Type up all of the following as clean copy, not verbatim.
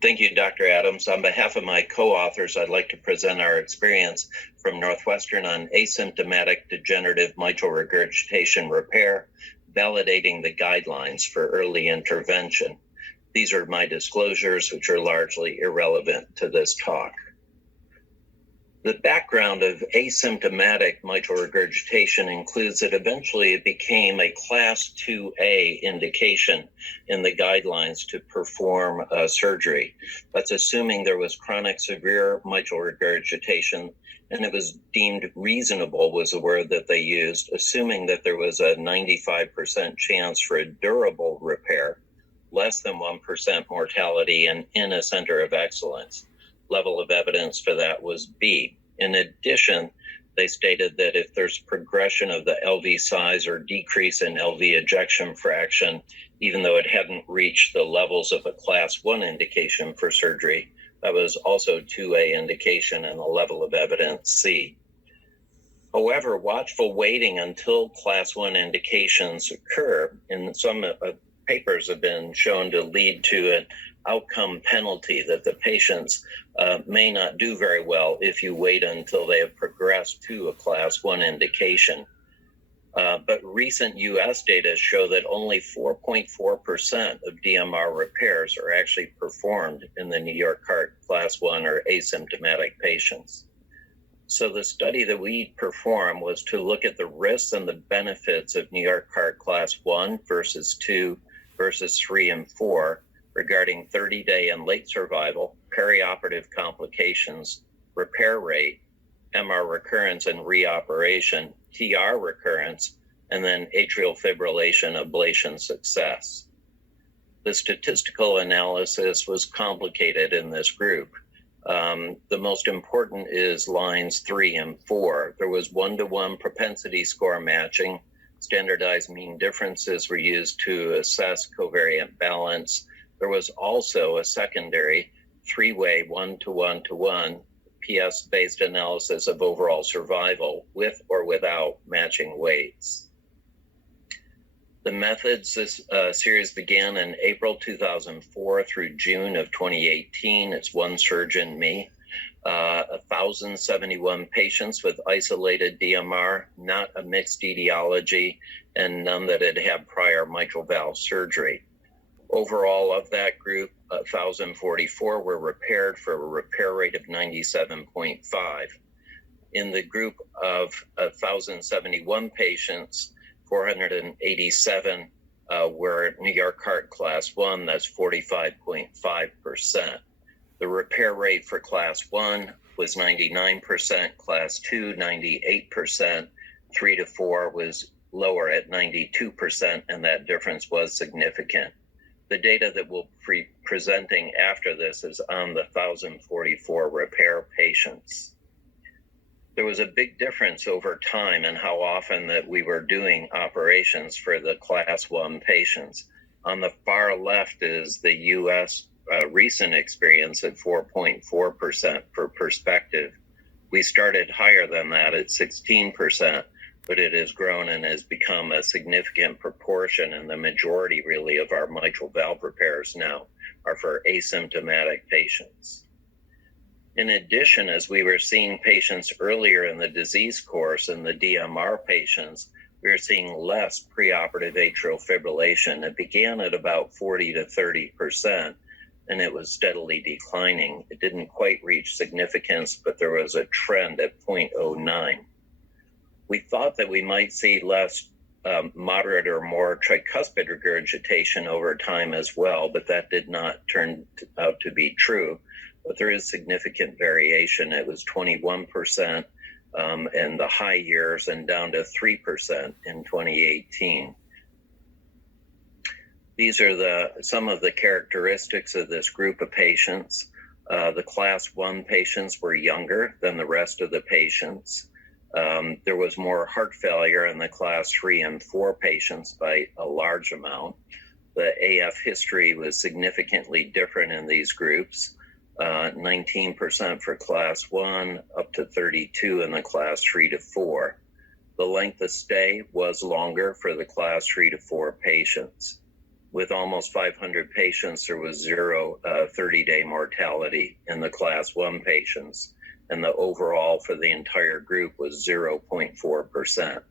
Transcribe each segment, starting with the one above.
Thank you, Dr. Adams. On behalf of my co-authors, I'd like to present our experience from Northwestern on asymptomatic degenerative mitral regurgitation repair, validating the guidelines for early intervention. These are my disclosures, which are largely irrelevant to this talk. The background of asymptomatic mitral regurgitation includes that eventually it became a class 2A indication in the guidelines to perform surgery. That's assuming there was chronic severe mitral regurgitation, and it was deemed reasonable was the word that they used, assuming that there was a 95% chance for a durable repair, less than 1% mortality, and in a center of excellence. Level of evidence for that was B. In addition, they stated that if there's progression of the LV size or decrease in LV ejection fraction, even though it hadn't reached the levels of a class 1 indication for surgery, that was also 2A indication and a level of evidence C. However, watchful waiting until class 1 indications occur in some papers have been shown to lead to an outcome penalty that the patients may not do very well if you wait until they have progressed to a class 1 indication. But recent US data show that only 4.4% of DMR repairs are actually performed in the New York Heart class 1 or asymptomatic patients. So the study that we performed was to look at the risks and the benefits of New York Heart class 1 versus 2 versus 3 and 4 regarding 30-day and late survival, perioperative complications, repair rate, MR recurrence and reoperation, TR recurrence, and then atrial fibrillation ablation success. The statistical analysis was complicated in this group. The most important is lines 3 and 4. There was 1-to-1 propensity score matching. Standardized mean differences were used to assess covariant balance. There was also a secondary 3-way 1-to-1-to-1 PS-based analysis of overall survival with or without matching weights. The methods, this series began in April 2004 through June of 2018. It's one surgeon, me. 1,071 patients with isolated DMR, not a mixed etiology, and none that had had prior mitral valve surgery. Overall, of that group, 1,044 were repaired for a repair rate of 97.5. In the group of 1,071 patients, 487 were New York Heart class 1, that's 45.5%. The repair rate for class 1 was 99%, class 2, 98%, 3 to 4 was lower at 92%, and that difference was significant. The data that we'll be presenting after this is on the 1,044 repair patients. There was a big difference over time in how often that we were doing operations for the class 1 patients. On the far left is the US recent experience at 4.4% for perspective. We started higher than that at 16%, but it has grown and has become a significant proportion, and the majority really of our mitral valve repairs now are for asymptomatic patients. In addition, as we were seeing patients earlier in the disease course in the DMR patients, we were seeing less preoperative atrial fibrillation. It began at about 40 to 30%, and it was steadily declining. It didn't quite reach significance, but there was a trend at 0.09. We thought that we might see less moderate or more tricuspid regurgitation over time as well, but that did not turn out to be true. But there is significant variation. It was 21% in the high years and down to 3% in 2018. These are some of the characteristics of this group of patients. The class 1 patients were younger than the rest of the patients. There was more heart failure in the class 3 and 4 patients by a large amount. The AF history was significantly different in these groups. 19% for class 1, up to 32 in the class 3 to 4. The length of stay was longer for the class 3 to 4 patients. With almost 500 patients, there was zero 30-day mortality in the class 1 patients, and the overall for the entire group was 0.4%.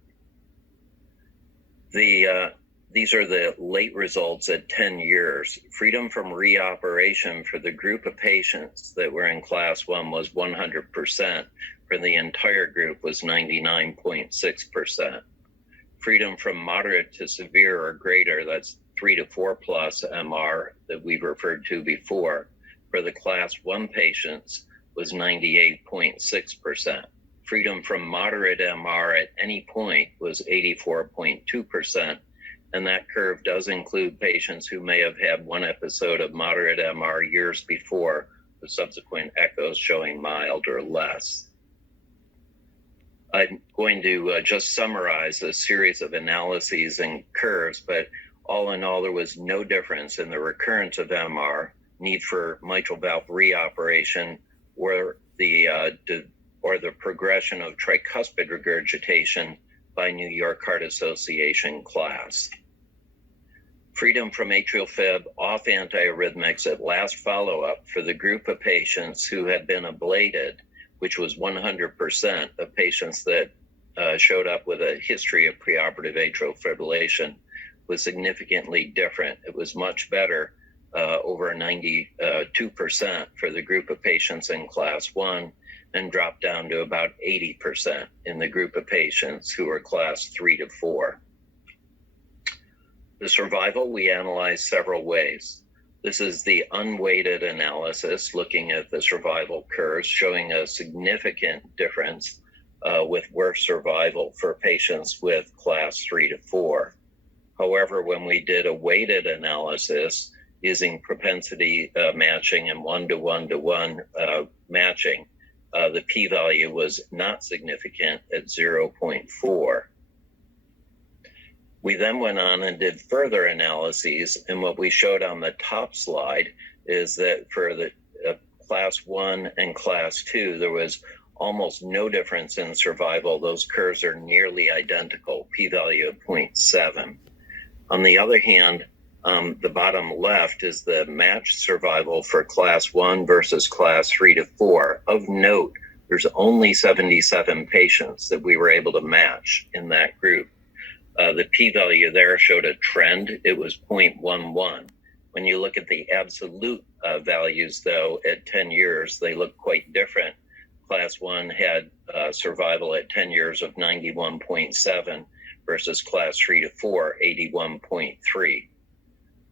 These are the late results at 10 years. Freedom from reoperation for the group of patients that were in class 1 was 100%. For the entire group was 99.6%. Freedom from moderate to severe or greater, that's 3 to 4 plus MR that we referred to before, for the class 1 patients was 98.6%. Freedom from moderate MR at any point was 84.2%, and that curve does include patients who may have had one episode of moderate MR years before, with subsequent echoes showing mild or less. I'm going to just summarize a series of analyses and curves, but all in all, there was no difference in the recurrence of MR, need for mitral valve reoperation, or the progression of tricuspid regurgitation by New York Heart Association class. Freedom from atrial fib off antiarrhythmics at last follow-up for the group of patients who had been ablated, which was 100% of patients that showed up with a history of preoperative atrial fibrillation, was significantly different. It was much better, over 92% for the group of patients in class 1, and dropped down to about 80% in the group of patients who were class 3 to 4. The survival we analyzed several ways. This is the unweighted analysis, looking at the survival curves, showing a significant difference with worse survival for patients with class 3 to 4. However, when we did a weighted analysis using propensity matching and 1-to-1-to-1 matching, the p-value was not significant at 0.4. We then went on and did further analyses, and what we showed on the top slide is that for the class 1 and class 2, there was almost no difference in survival. Those curves are nearly identical, p-value of 0.7. On the other hand, the bottom left is the matched survival for class 1 versus class 3 to 4. Of note, there's only 77 patients that we were able to match in that group. The p-value there showed a trend. It was 0.11. When you look at the absolute values, though, at 10 years, they look quite different. Class 1 had survival at 10 years of 91.7 versus class 3 to 4, 81.3.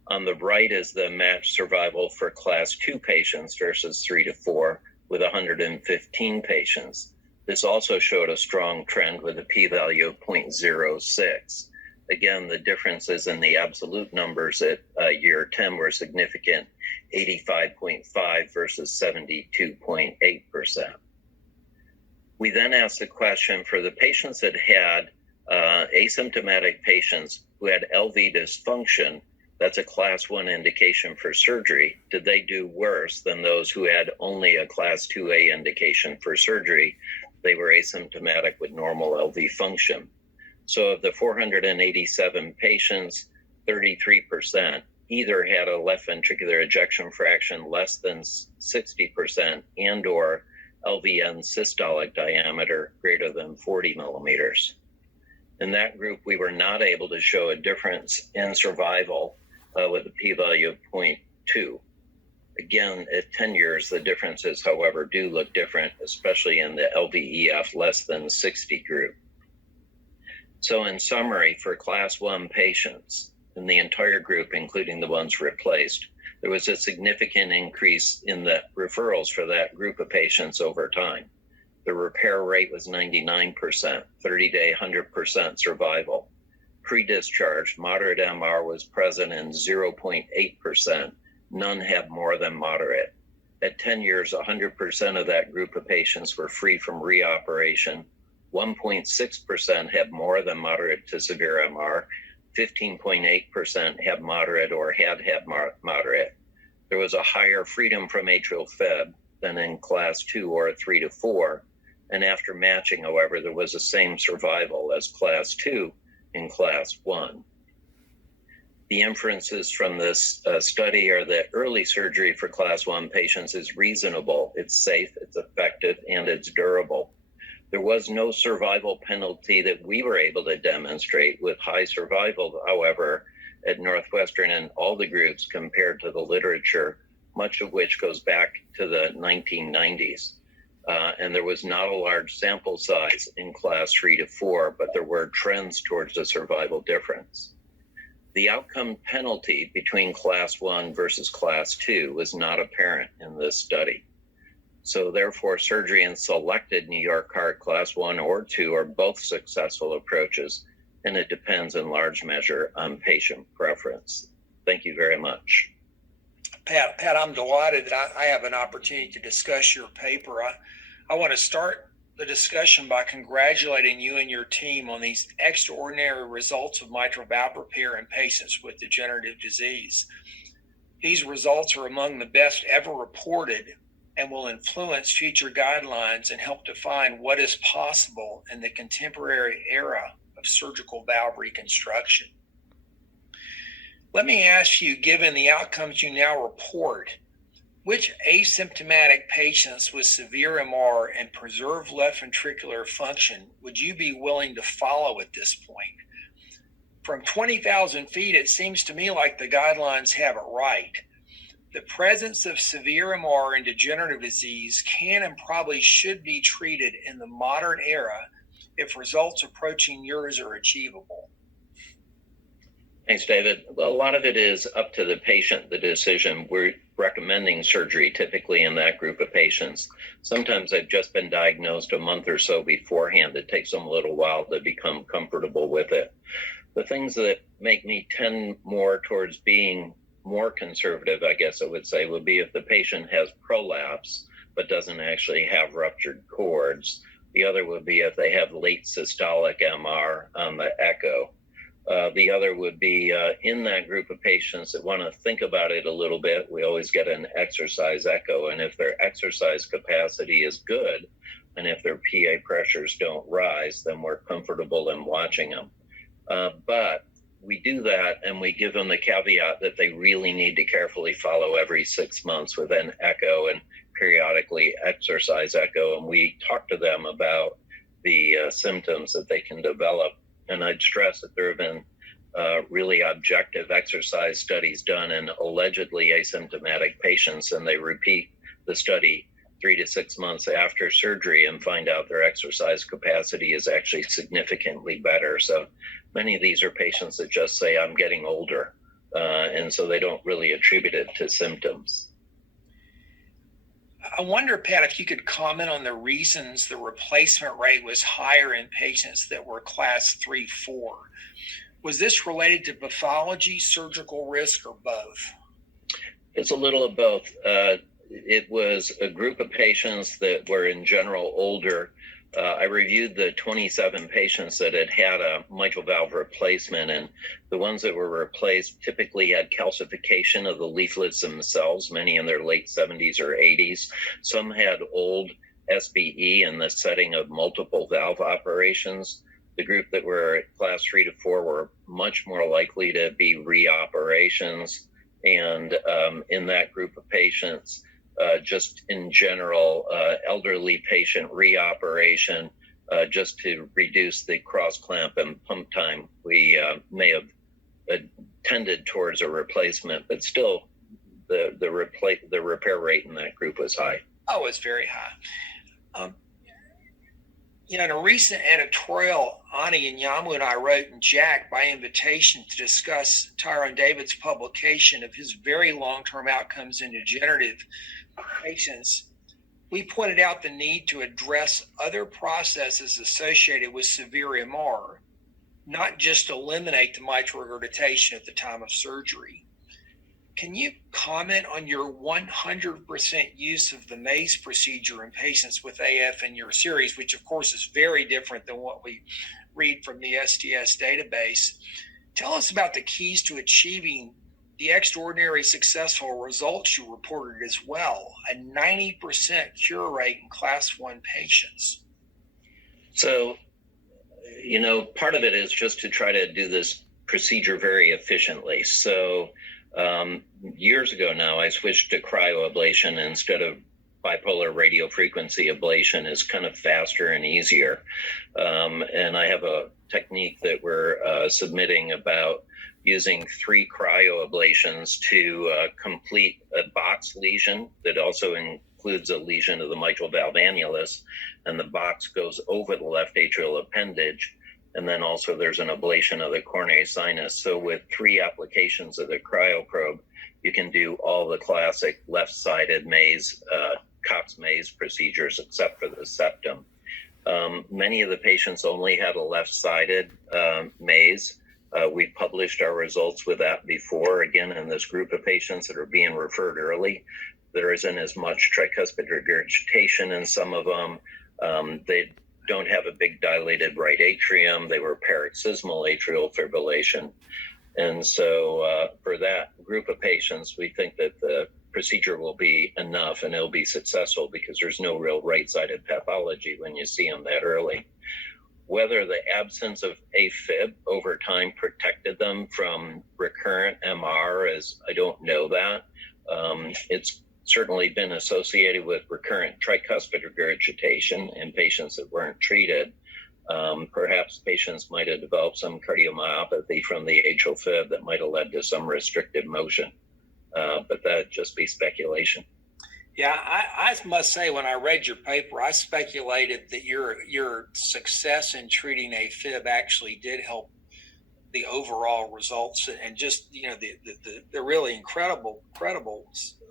On the right is the matched survival for class 2 patients versus 3 to 4 with 115 patients. This also showed a strong trend with a p-value of 0.06. Again, the differences in the absolute numbers at year 10 were significant, 85.5 versus 72.8%. We then asked the question for the patients that had asymptomatic patients who had LV dysfunction, that's a class 1 indication for surgery. Did they do worse than those who had only a class 2A indication for surgery? They were asymptomatic with normal LV function. So of the 487 patients, 33% either had a left ventricular ejection fraction less than 60% and or LVN systolic diameter greater than 40 millimeters. In that group, we were not able to show a difference in survival with a p-value of 0.2. Again, at 10 years, the differences, however, do look different, especially in the LVEF less than 60 group. So in summary, for class 1 patients in the entire group, including the ones replaced, there was a significant increase in the referrals for that group of patients over time. The repair rate was 99%, 30-day 100% survival. Pre-discharge, moderate MR was present in 0.8%. None had more than moderate. At 10 years, 100% of that group of patients were free from reoperation. 1.6% had more than moderate to severe MR. 15.8% had moderate or had moderate. There was a higher freedom from atrial fib than in class 2 or 3 to 4. And after matching, however, there was the same survival as class 2 in class 1. The inferences from this study are that early surgery for class 1 patients is reasonable, it's safe, it's effective, and it's durable. There was no survival penalty that we were able to demonstrate with high survival, however, at Northwestern and all the groups compared to the literature, much of which goes back to the 1990s. And there was not a large sample size in class 3 to 4, but there were trends towards a survival difference. The outcome penalty between class 1 versus class 2 was not apparent in this study. So therefore, surgery in selected New York Heart class 1 or 2 are both successful approaches, and it depends in large measure on patient preference. Thank you very much. Pat, I'm delighted that I have an opportunity to discuss your paper. I want to start the discussion by congratulating you and your team on these extraordinary results of mitral valve repair in patients with degenerative disease. These results are among the best ever reported and will influence future guidelines and help define what is possible in the contemporary era of surgical valve reconstruction. Let me ask you, given the outcomes you now report, which asymptomatic patients with severe MR and preserved left ventricular function would you be willing to follow at this point? From 20,000 feet, it seems to me like the guidelines have it right. The presence of severe MR and degenerative disease can and probably should be treated in the modern era if results approaching yours are achievable. Thanks, David. Well, a lot of it is up to the patient, the decision. We're recommending surgery typically in that group of patients. Sometimes they've just been diagnosed a month or so beforehand. It takes them a little while to become comfortable with it. The things that make me tend more towards being more conservative, I guess I would say, would be if the patient has prolapse but doesn't actually have ruptured cords. The other would be if they have late systolic MR on the echo. The other would be in that group of patients that want to think about it a little bit. We always get an exercise echo, and if their exercise capacity is good, and if their PA pressures don't rise, then we're comfortable in watching them. But we do that, and we give them the caveat that they really need to carefully follow every 6 months with an echo and periodically exercise echo. And we talk to them about the symptoms that they can develop. And I'd stress that there have been really objective exercise studies done in allegedly asymptomatic patients, and they repeat the study 3 to 6 months after surgery and find out their exercise capacity is actually significantly better. So many of these are patients that just say, I'm getting older, and so they don't really attribute it to symptoms. I wonder, Pat, if you could comment on the reasons the replacement rate was higher in patients that were class 3-4. Was this related to pathology, surgical risk, or both? It's a little of both. It was a group of patients that were in general older. I reviewed the 27 patients that had a mitral valve replacement, and the ones that were replaced typically had calcification of the leaflets themselves, many in their late 70s or 80s. Some had old SBE in the setting of multiple valve operations. The group that were at class 3 to 4 were much more likely to be reoperations. And in that group of patients, just in general, elderly patient reoperation, just to reduce the cross clamp and pump time, we may have tended towards a replacement, but still the repair rate in that group was high. Oh, it's very high. In a recent editorial, Ani and Yamu and I wrote in Jack by invitation to discuss Tyrone David's publication of his very long-term outcomes in degenerative patients. We pointed out the need to address other processes associated with severe MR, not just eliminate the mitral regurgitation at the time of surgery. Can you comment on your 100% use of the Maze procedure in patients with AF in your series, which of course is very different than what we read from the STS database? Tell us about the keys to achieving the extraordinary successful results you reported as well, a 90% cure rate in class 1 patients. So, part of it is just to try to do this procedure very efficiently. So years ago now, I switched to cryoablation instead of bipolar radiofrequency ablation. Is kind of faster and easier. And I have a technique that we're submitting about using 3 cryoablations to complete a box lesion that also includes a lesion of the mitral valve annulus, and the box goes over the left atrial appendage. And then also there's an ablation of the coronary sinus. So with 3 applications of the cryoprobe, you can do all the classic left-sided maze, Cox-Maze procedures, except for the septum. Many of the patients only had a left-sided maze. We published our results with that before. Again, in this group of patients that are being referred early, there isn't as much tricuspid regurgitation in some of them. They don't have a big dilated right atrium. They were paroxysmal atrial fibrillation. And so for that group of patients, we think that the procedure will be enough and it'll be successful because there's no real right-sided pathology when you see them that early. Whether the absence of AFib over time protected them from recurrent MR is, I don't know that. It's certainly been associated with recurrent tricuspid regurgitation in patients that weren't treated. Perhaps patients might have developed some cardiomyopathy from the atrial fib that might have led to some restricted motion, but that'd just be speculation. Yeah, I must say, when I read your paper, I speculated that your success in treating AFib actually did help the overall results, and just the really incredible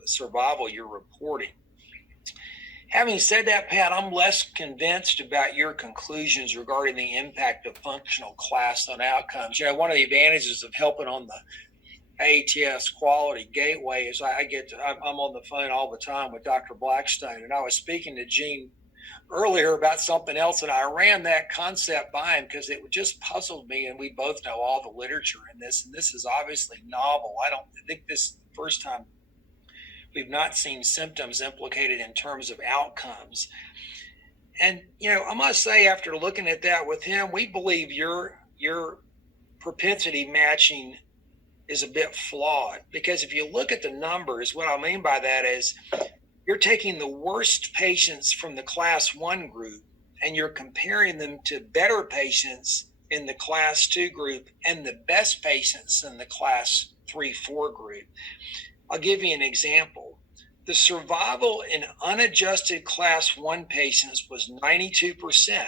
survival you're reporting. Having said that, Pat, I'm less convinced about your conclusions regarding the impact of functional class on outcomes. One of the advantages of helping on the ATS quality gateway is I'm on the phone all the time with Dr. Blackstone, and I was speaking to Gene earlier about something else, and I ran that concept by him because it just puzzled me, and we both know all the literature in this, and this is obviously novel. I think this is the first time we've not seen symptoms implicated in terms of outcomes. And, I must say, after looking at that with him, we believe your propensity matching is a bit flawed, because if you look at the numbers, what I mean by that is you're taking the worst patients from the class 1 group and you're comparing them to better patients in the class 2 group and the best patients in the class 3-4 group. I'll give you an example. The survival in unadjusted class 1 patients was 92%.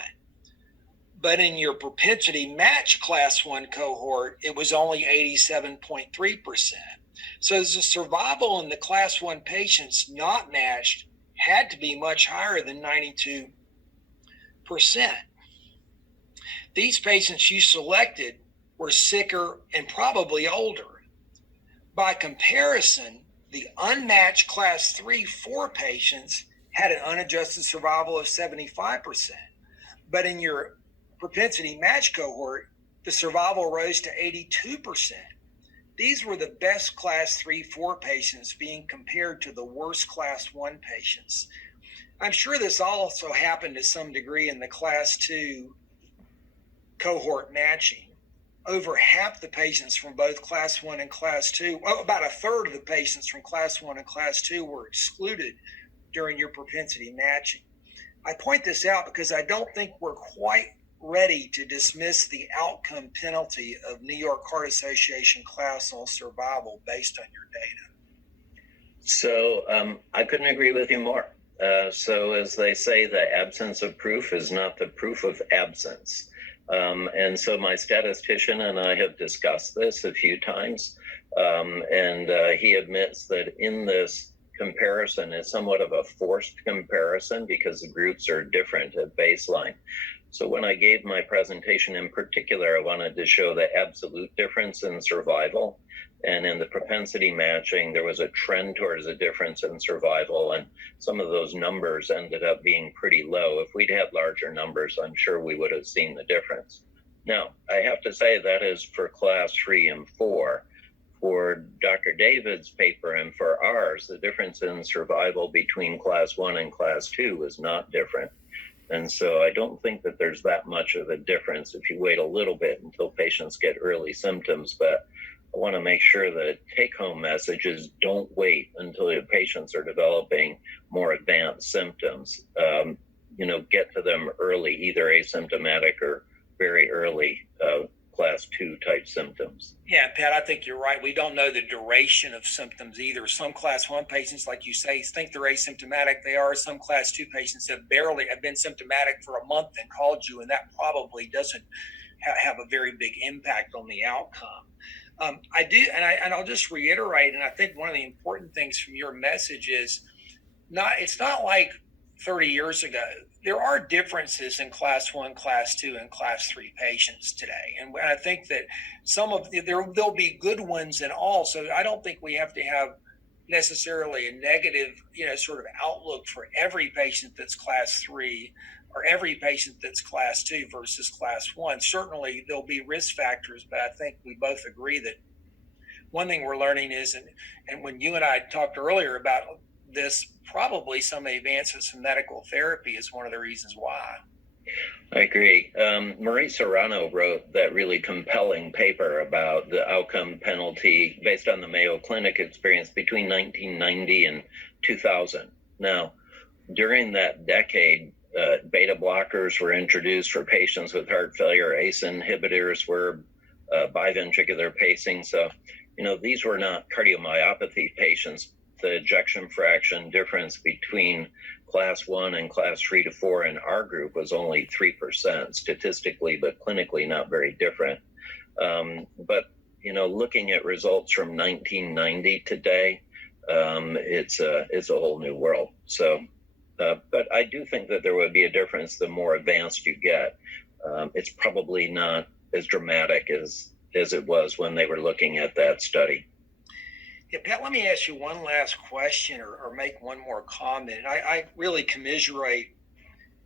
But in your propensity match class 1 cohort, it was only 87.3%. So the survival in the class 1 patients not matched had to be much higher than 92%. These patients you selected were sicker and probably older. By comparison, the unmatched class 3-4 patients had an unadjusted survival of 75%. But in your propensity match cohort, the survival rose to 82%. These were the best class 3-4 patients being compared to the worst class 1 patients. I'm sure this also happened to some degree in the class 2 cohort matching. Over half the patients from both class 1 and class 2, about a third of the patients from class 1 and class 2 were excluded during your propensity matching. I point this out because I don't think we're quite ready to dismiss the outcome penalty of New York Heart Association classical survival based on your data. So I couldn't agree with you more. So as they say, the absence of proof is not the proof of absence. And so my statistician and I have discussed this a few times, and he admits that in this comparison, it's somewhat of a forced comparison because the groups are different at baseline. So when I gave my presentation in particular, I wanted to show the absolute difference in survival. And in the propensity matching, there was a trend towards a difference in survival. And some of those numbers ended up being pretty low. If we'd had larger numbers, I'm sure we would have seen the difference. Now, I have to say that is for class 3 and 4. For Dr. David's paper and for ours, the difference in survival between class 1 and class 2 was not different. And so I don't think that there's that much of a difference if you wait a little bit until patients get early symptoms. But I want to make sure the take-home message is don't wait until your patients are developing more advanced symptoms. Get to them early, either asymptomatic or very early class 2 type symptoms. Yeah, Pat, I think you're right. We don't know the duration of symptoms either. Some class 1 patients, like you say, think they're asymptomatic. They are. Some class 2 patients have been symptomatic for a month and called you, and that probably doesn't have a very big impact on the outcome. I do, and I'll just reiterate, and I think one of the important things from your message is it's not like 30 years ago. There are differences in class 1, class 2, and class 3 patients today. And I think that there'll be good ones in all. So I don't think we have to have necessarily a negative, sort of outlook for every patient that's class 3 or every patient that's class 2 versus class 1. Certainly there'll be risk factors, but I think we both agree that one thing we're learning is, and when you and I talked earlier about this, probably some of the advances in medical therapy is one of the reasons why. I agree. Marie Serrano wrote that really compelling paper about the outcome penalty based on the Mayo Clinic experience between 1990 and 2000. Now, during that decade, beta blockers were introduced for patients with heart failure. ACE inhibitors were biventricular pacing. So, these were not cardiomyopathy patients. The ejection fraction difference between class 1 and class 3 to 4 in our group was only 3% statistically, but clinically not very different. But looking at results from 1990 today, it's a whole new world. So, but I do think that there would be a difference the more advanced you get. It's probably not as dramatic as it was when they were looking at that study. Yeah, Pat, let me ask you one last question or make one more comment. I really commiserate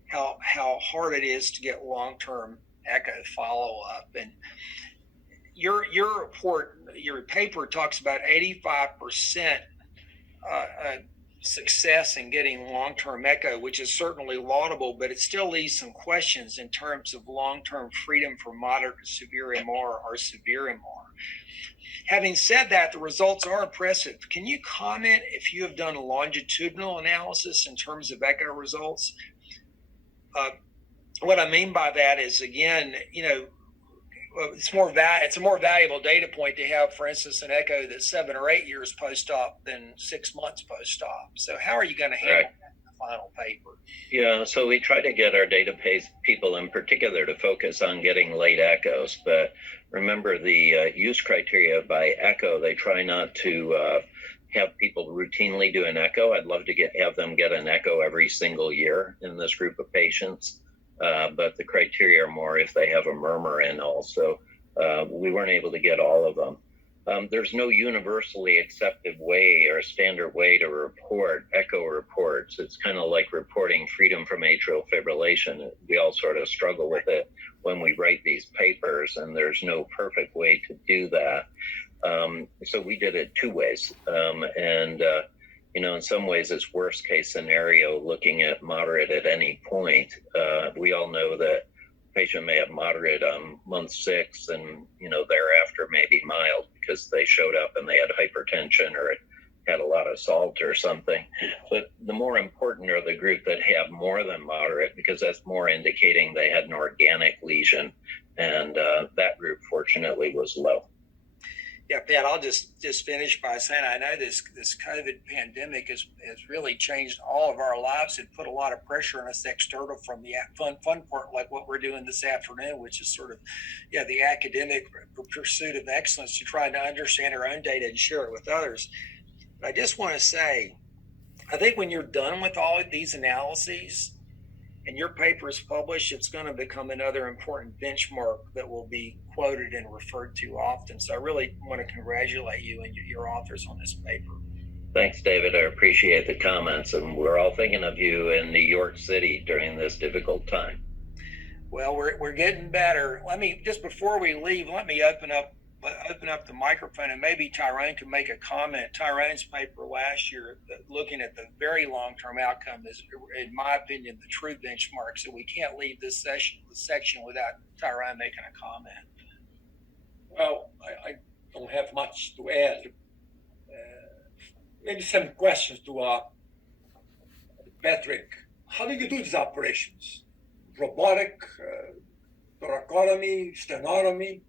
how hard it is to get long-term echo follow-up. And your report, your paper talks about 85% success in getting long-term echo, which is certainly laudable, but it still leaves some questions in terms of long-term freedom for moderate to severe MR or severe MR. Having said that, the results are impressive. Can you comment if you have done a longitudinal analysis in terms of echo results? What I mean by that is, again, it's a more valuable data point to have, for instance, an echo that's 7 or 8 years post-op than 6 months post-op. So how are you going to handle that in the final paper? Yeah, so we try to get our database people in particular to focus on getting late echoes, but remember the use criteria by echo, they try not to have people routinely do an echo. I'd love to have them get an echo every single year in this group of patients. But the criteria are more if they have a murmur in also. We weren't able to get all of them. There's no universally accepted way or standard way to report echo reports. It's kind of like reporting freedom from atrial fibrillation. We all sort of struggle with it when we write these papers, and there's no perfect way to do that. So we did it 2 ways. In some ways it's worst case scenario looking at moderate at any point. We all know that patient may have moderate on month 6 and thereafter maybe mild because they showed up and they had hypertension or had a lot of salt or something. But the more important are the group that have more than moderate, because that's more indicating they had an organic lesion, and that group fortunately was low. Yeah, Pat, I'll just finish by saying I know this COVID pandemic has really changed all of our lives and put a lot of pressure on us external from the fun part, like what we're doing this afternoon, which is sort of, the academic pursuit of excellence to try to understand our own data and share it with others. But I just want to say, I think when you're done with all of these analyses and your paper is published, it's going to become another important benchmark that will be quoted and referred to often. So I really want to congratulate you and your authors on this paper. Thanks, David. I appreciate the comments, and we're all thinking of you in New York City during this difficult time. Well, we're getting better. Just before we leave, let me open up open up the microphone and maybe Tyrone can make a comment. Tyrone's paper last year, looking at the very long-term outcome, is, in my opinion, the true benchmark. So we can't leave this section without Tyrone making a comment. Well, I don't have much to add. Maybe some questions to Patrick. How do you do these operations? Robotic, thoracotomy, sternotomy?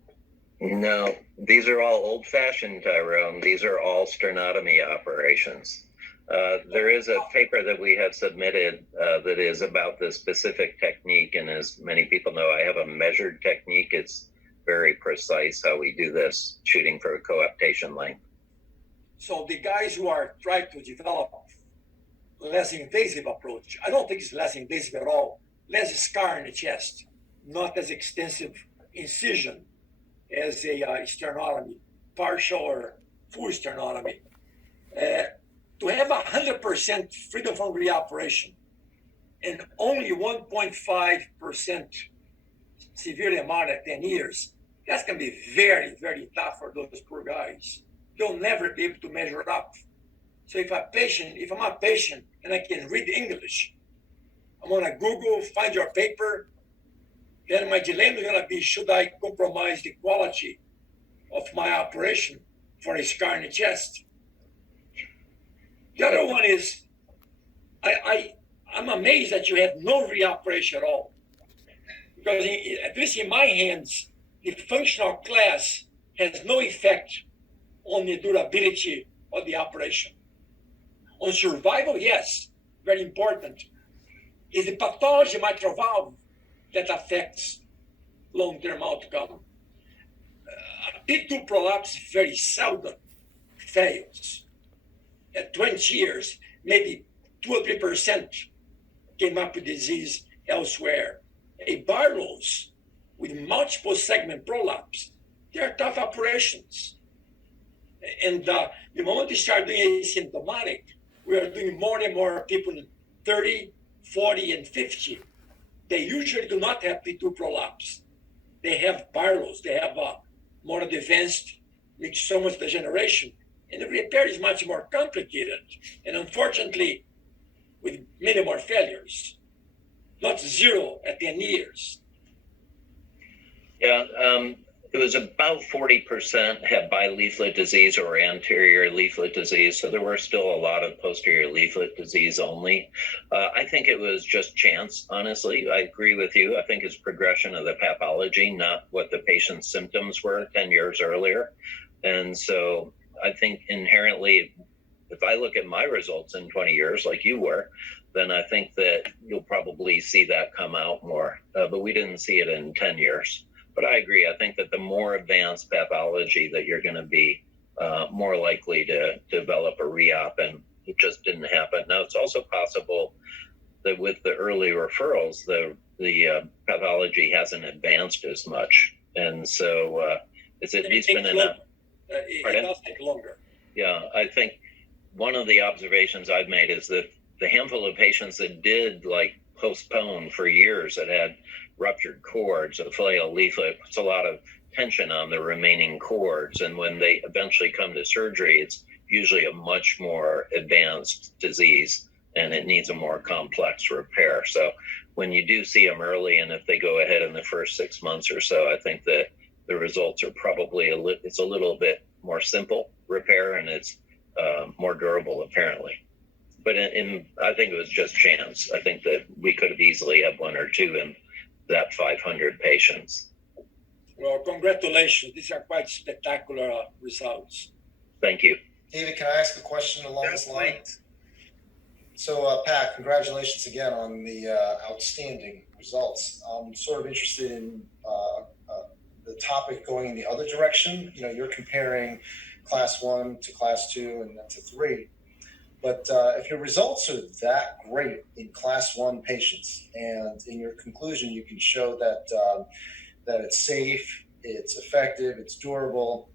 No, these are all old-fashioned, Tyrone. These are all sternotomy operations. There is a paper that we have submitted that is about the specific technique, and as many people know, I have a measured technique. It's very precise how we do this, shooting for a coaptation length. So the guys who are trying to develop less invasive approach, I don't think it's less invasive at all. Less scar in the chest, not as extensive incision as a sternotomy, partial or full sternotomy. To have 100% freedom from reoperation and only 1.5% severely marred at 10 years, that's going to be very, very tough for those poor guys. They'll never be able to measure up. So if I'm a patient and I can read English, I'm going to Google, find your paper, then my dilemma is going to be, should I compromise the quality of my operation for a scar in the chest? The other one is, I'm amazed that you have no reoperation at all. Because at least in my hands, the functional class has no effect on the durability of the operation. On survival, yes, very important. Is the pathology of mitral valve that affects long-term outcome. P2 prolapse very seldom fails. At 20 years, maybe 2 or 3% came up with disease elsewhere. A Barlow's with multiple segment prolapse, they are tough operations. And the moment you start doing asymptomatic, we are doing more and more people in 30, 40, and 50. They usually do not have P2 prolapse. They have Barlow's. They have more advanced myxomas degeneration. And the repair is much more complicated. And unfortunately, with many more failures. Not zero at 10 years. Yeah, it was about 40% had bileaflet disease or anterior leaflet disease. So there were still a lot of posterior leaflet disease only. I think it was just chance, honestly. I agree with you. I think it's progression of the pathology, not what the patient's symptoms were 10 years earlier. And so I think inherently, if I look at my results in 20 years, like you were, then I think that you'll probably see that come out more. But we didn't see it in 10 years. But I agree. I think that the more advanced pathology that you're going to be more likely to develop a re-op, and it just didn't happen. Now, it's also possible that with the early referrals, the pathology hasn't advanced as much. And so it's at least been enough. It does take longer. Yeah, I think one of the observations I've made is that the handful of patients that did like postpone for years, that had ruptured cords, a flail leaflet, puts a lot of tension on the remaining cords. And when they eventually come to surgery, it's usually a much more advanced disease and it needs a more complex repair. So when you do see them early, and if they go ahead in the first 6 months or so, I think that the results are probably it's a little bit more simple repair, and it's more durable apparently. But I think it was just chance. I think that we could have easily had 1 or 2 in that 500 patients. Well, congratulations. These are quite spectacular results. Thank you. David, can I ask a question along this line? So, Pat, congratulations again on the outstanding results. I'm sort of interested in the topic going in the other direction. You know, you're comparing class 1 to class 2 and then to 3. But if your results are that great in class 1 patients, and in your conclusion you can show that that it's safe, it's effective, it's durable,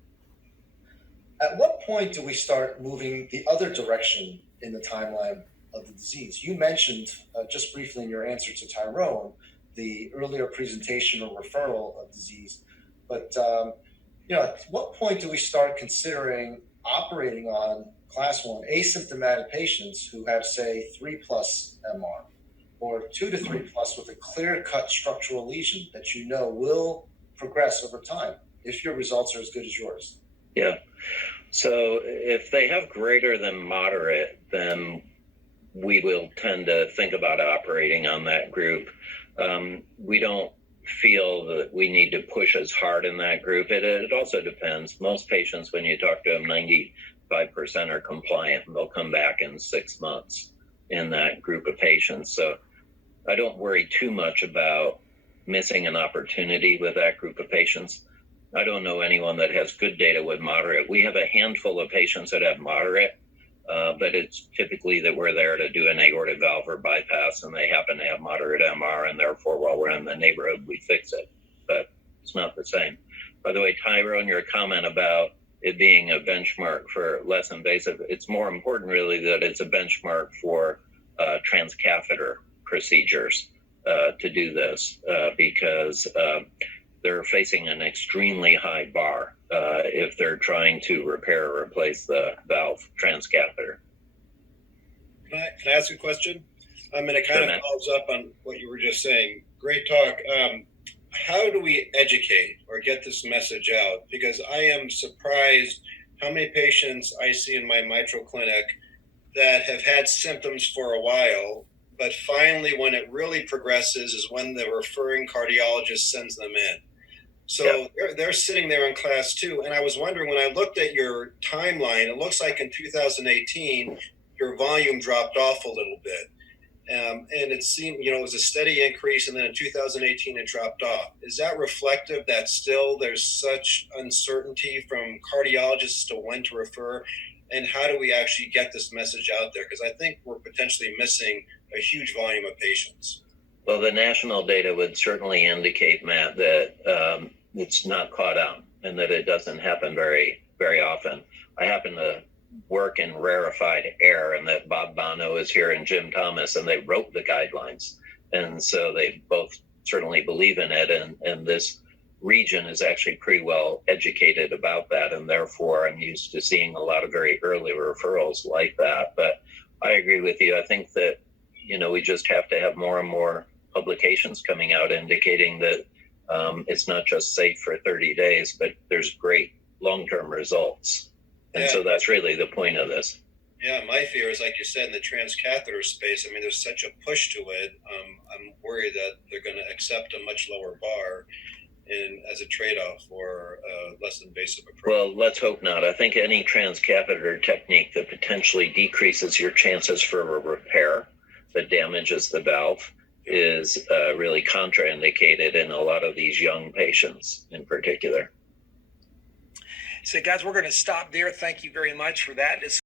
at what point do we start moving the other direction in the timeline of the disease? You mentioned just briefly in your answer to Tyrone the earlier presentation or referral of disease, but At what point do we start considering operating on class 1 asymptomatic patients who have, say, 3+ MR, or 2 to 3+ with a clear-cut structural lesion that will progress over time if your results are as good as yours? Yeah. So if they have greater than moderate, then we will tend to think about operating on that group. We don't feel that we need to push as hard in that group. It also depends. Most patients, when you talk to them, 95% are compliant, and they'll come back in 6 months in that group of patients. So I don't worry too much about missing an opportunity with that group of patients. I don't know anyone that has good data with moderate. We have a handful of patients that have moderate, but it's typically that we're there to do an aortic valve or bypass, and they happen to have moderate MR, and therefore, while we're in the neighborhood, we fix it. But it's not the same. By the way, Tyrone, your comment about it being a benchmark for less invasive, it's more important really that it's a benchmark for transcatheter procedures to do this because they're facing an extremely high bar if they're trying to repair or replace the valve transcatheter. Can I ask a question? It kind of follows up on what you were just saying. Great talk. How do we educate or get this message out? Because I am surprised how many patients I see in my mitral clinic that have had symptoms for a while, but finally when it really progresses is when the referring cardiologist sends them in. So they're sitting there in class 2. And I was wondering, when I looked at your timeline, it looks like in 2018, your volume dropped off a little bit. And it seemed, it was a steady increase. And then in 2018, it dropped off. Is that reflective that still there's such uncertainty from cardiologists to when to refer? And how do we actually get this message out there? Because I think we're potentially missing a huge volume of patients. Well, the national data would certainly indicate, Matt, that it's not caught on and that it doesn't happen very, very often. I happen to work in rarefied air, and that Bob Bono is here and Jim Thomas, and they wrote the guidelines. And so they both certainly believe in it. And this region is actually pretty well educated about that. And therefore, I'm used to seeing a lot of very early referrals like that. But I agree with you. I think that, we just have to have more and more publications coming out indicating that it's not just safe for 30 days, but there's great long-term results. And so that's really the point of this. Yeah, my fear is, like you said, in the transcatheter space, there's such a push to it. I'm worried that they're going to accept a much lower bar as a trade-off for a less invasive approach. Well, let's hope not. I think any transcatheter technique that potentially decreases your chances for a repair that damages the valve is really contraindicated in a lot of these young patients in particular. So guys, we're going to stop there. Thank you very much for that.